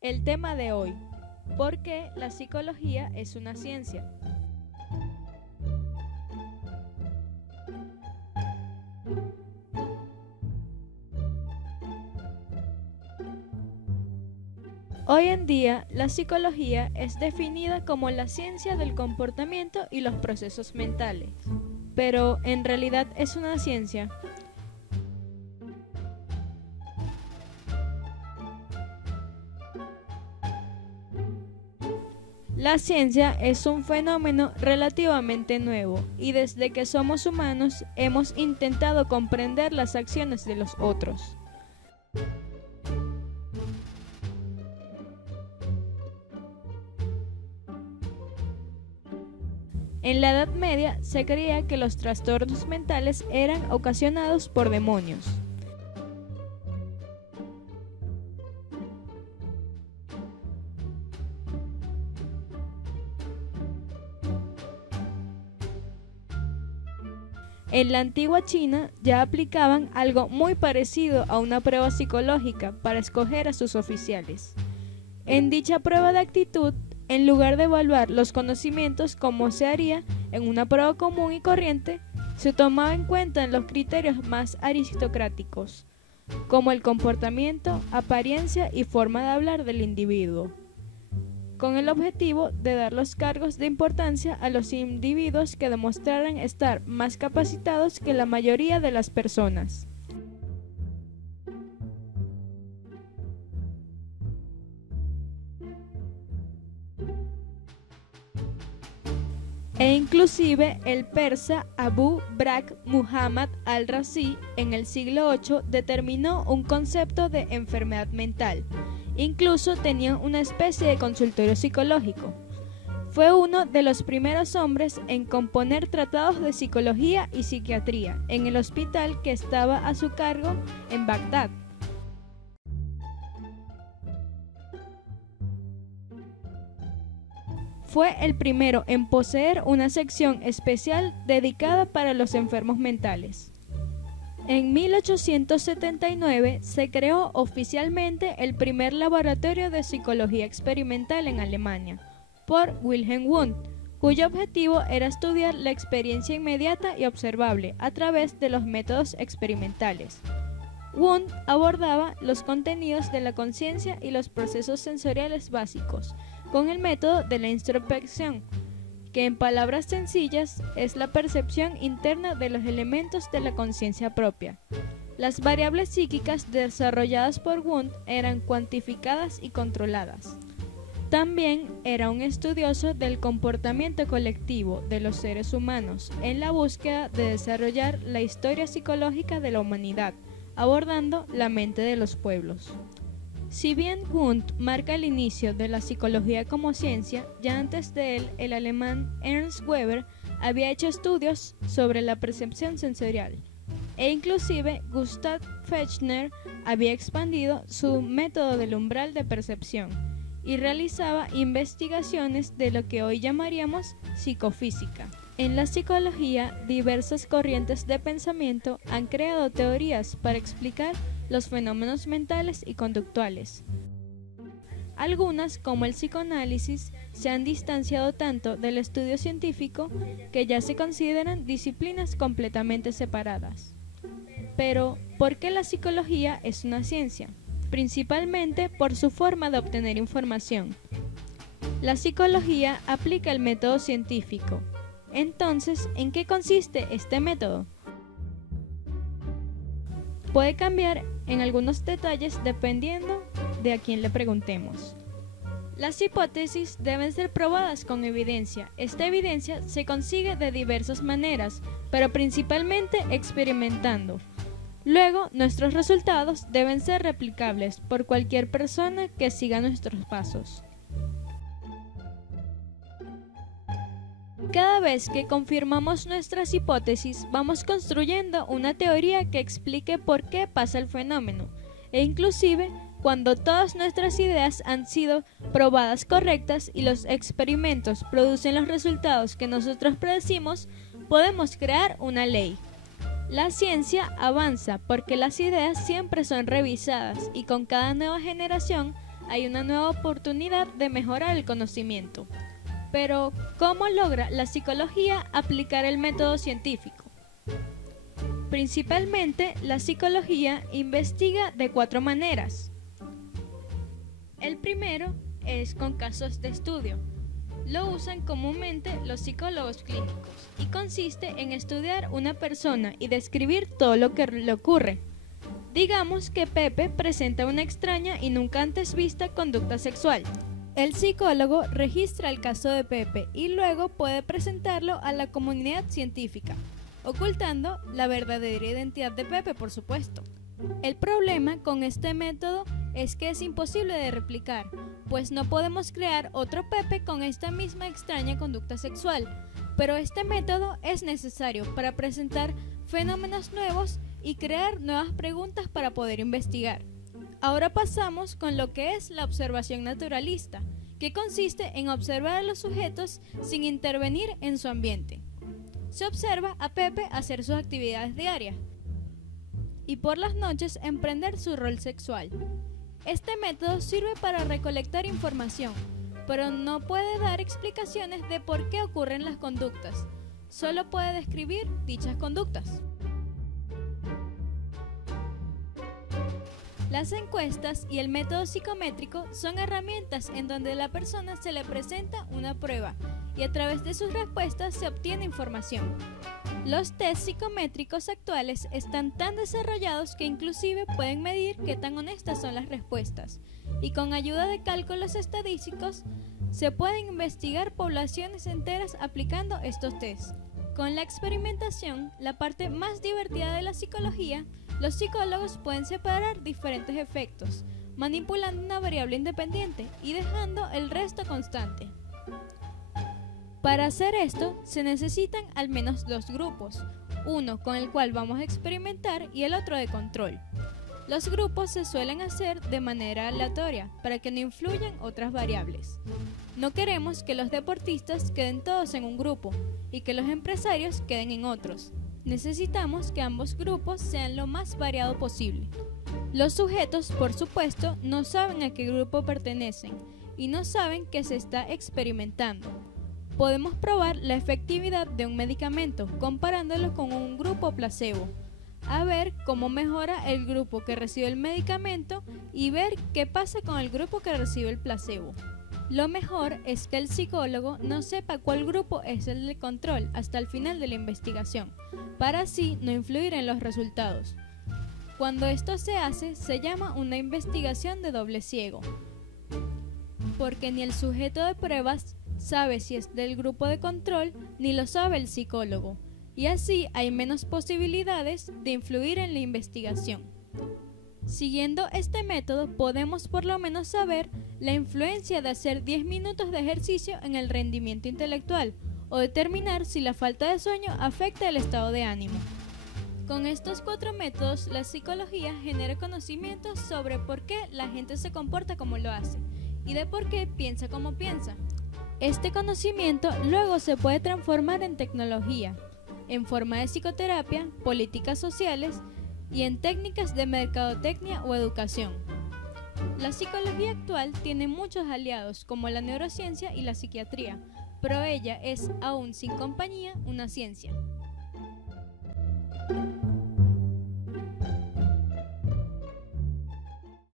El tema de hoy: ¿por qué la psicología es una ciencia? Hoy en día, la psicología es definida como la ciencia del comportamiento y los procesos mentales. Pero, ¿en realidad es una ciencia? La ciencia es un fenómeno relativamente nuevo y desde que somos humanos hemos intentado comprender las acciones de los otros. En la Edad Media se creía que los trastornos mentales eran ocasionados por demonios. En la antigua China ya aplicaban algo muy parecido a una prueba psicológica para escoger a sus oficiales. En dicha prueba de actitud, en lugar de evaluar los conocimientos como se haría en una prueba común y corriente, se tomaba en cuenta los criterios más aristocráticos, como el comportamiento, apariencia y forma de hablar del individuo, con el objetivo de dar los cargos de importancia a los individuos que demostraran estar más capacitados que la mayoría de las personas. E inclusive el persa Abu Bakr Muhammad al-Razi en el siglo VIII determinó un concepto de enfermedad mental. Incluso tenía una especie de consultorio psicológico. Fue uno de los primeros hombres en componer tratados de psicología y psiquiatría en el hospital que estaba a su cargo en Bagdad. Fue el primero en poseer una sección especial dedicada para los enfermos mentales. En 1879 se creó oficialmente el primer laboratorio de psicología experimental en Alemania, por Wilhelm Wundt, cuyo objetivo era estudiar la experiencia inmediata y observable a través de los métodos experimentales. Wundt abordaba los contenidos de la conciencia y los procesos sensoriales básicos, con el método de la introspección, que en palabras sencillas es la percepción interna de los elementos de la conciencia propia. Las variables psíquicas desarrolladas por Wundt eran cuantificadas y controladas. También era un estudioso del comportamiento colectivo de los seres humanos en la búsqueda de desarrollar la historia psicológica de la humanidad, abordando la mente de los pueblos. Si bien Wundt marca el inicio de la psicología como ciencia, ya antes de él el alemán Ernst Weber había hecho estudios sobre la percepción sensorial, e inclusive Gustav Fechner había expandido su método del umbral de percepción y realizaba investigaciones de lo que hoy llamaríamos psicofísica. En la psicología, diversas corrientes de pensamiento han creado teorías para explicar los fenómenos mentales y conductuales. Algunas, como el psicoanálisis, se han distanciado tanto del estudio científico que ya se consideran disciplinas completamente separadas. Pero, ¿por qué la psicología es una ciencia? Principalmente por su forma de obtener información. La psicología aplica el método científico. Entonces, ¿en qué consiste este método? Puede cambiar en algunos detalles dependiendo de a quién le preguntemos. Las hipótesis deben ser probadas con evidencia. Esta evidencia se consigue de diversas maneras, pero principalmente experimentando. Luego, nuestros resultados deben ser replicables por cualquier persona que siga nuestros pasos. Cada vez que confirmamos nuestras hipótesis, vamos construyendo una teoría que explique por qué pasa el fenómeno, e inclusive cuando todas nuestras ideas han sido probadas correctas y los experimentos producen los resultados que nosotros predecimos, podemos crear una ley. La ciencia avanza porque las ideas siempre son revisadas y con cada nueva generación hay una nueva oportunidad de mejorar el conocimiento. Pero, ¿cómo logra la psicología aplicar el método científico? Principalmente, la psicología investiga de 4 maneras. El primero es con casos de estudio. Lo usan comúnmente los psicólogos clínicos y consiste en estudiar una persona y describir todo lo que le ocurre. Digamos que Pepe presenta una extraña y nunca antes vista conducta sexual. El psicólogo registra el caso de Pepe y luego puede presentarlo a la comunidad científica, ocultando la verdadera identidad de Pepe, por supuesto. El problema con este método es que es imposible de replicar, pues no podemos crear otro Pepe con esta misma extraña conducta sexual, pero este método es necesario para presentar fenómenos nuevos y crear nuevas preguntas para poder investigar. Ahora pasamos con lo que es la observación naturalista, que consiste en observar a los sujetos sin intervenir en su ambiente. Se observa a Pepe hacer sus actividades diarias y por las noches emprender su rol sexual. Este método sirve para recolectar información, pero no puede dar explicaciones de por qué ocurren las conductas, solo puede describir dichas conductas. Las encuestas y el método psicométrico son herramientas en donde a la persona se le presenta una prueba y a través de sus respuestas se obtiene información. Los test psicométricos actuales están tan desarrollados que inclusive pueden medir qué tan honestas son las respuestas, y con ayuda de cálculos estadísticos se pueden investigar poblaciones enteras aplicando estos tests. Con la experimentación, la parte más divertida de la psicología, los psicólogos pueden separar diferentes efectos, manipulando una variable independiente y dejando el resto constante. Para hacer esto, se necesitan al menos 2 grupos, uno con el cual vamos a experimentar y el otro de control. Los grupos se suelen hacer de manera aleatoria para que no influyan otras variables. No queremos que los deportistas queden todos en un grupo y que los empresarios queden en otros. Necesitamos que ambos grupos sean lo más variado posible. Los sujetos, por supuesto, no saben a qué grupo pertenecen y no saben que se está experimentando. Podemos probar la efectividad de un medicamento comparándolo con un grupo placebo, a ver cómo mejora el grupo que recibe el medicamento y ver qué pasa con el grupo que recibe el placebo. Lo mejor es que el psicólogo no sepa cuál grupo es el de control hasta el final de la investigación, para así no influir en los resultados. Cuando esto se hace, se llama una investigación de doble ciego, porque ni el sujeto de pruebas sabe si es del grupo de control, ni lo sabe el psicólogo, y así hay menos posibilidades de influir en la investigación. Siguiendo este método podemos por lo menos saber la influencia de hacer 10 minutos de ejercicio en el rendimiento intelectual o determinar si la falta de sueño afecta el estado de ánimo. Con estos 4 métodos, la psicología genera conocimientos sobre por qué la gente se comporta como lo hace y de por qué piensa como piensa. Este conocimiento luego se puede transformar en tecnología, en forma de psicoterapia, políticas sociales y en técnicas de mercadotecnia o educación. La psicología actual tiene muchos aliados como la neurociencia y la psiquiatría, pero ella es aún sin compañía una ciencia.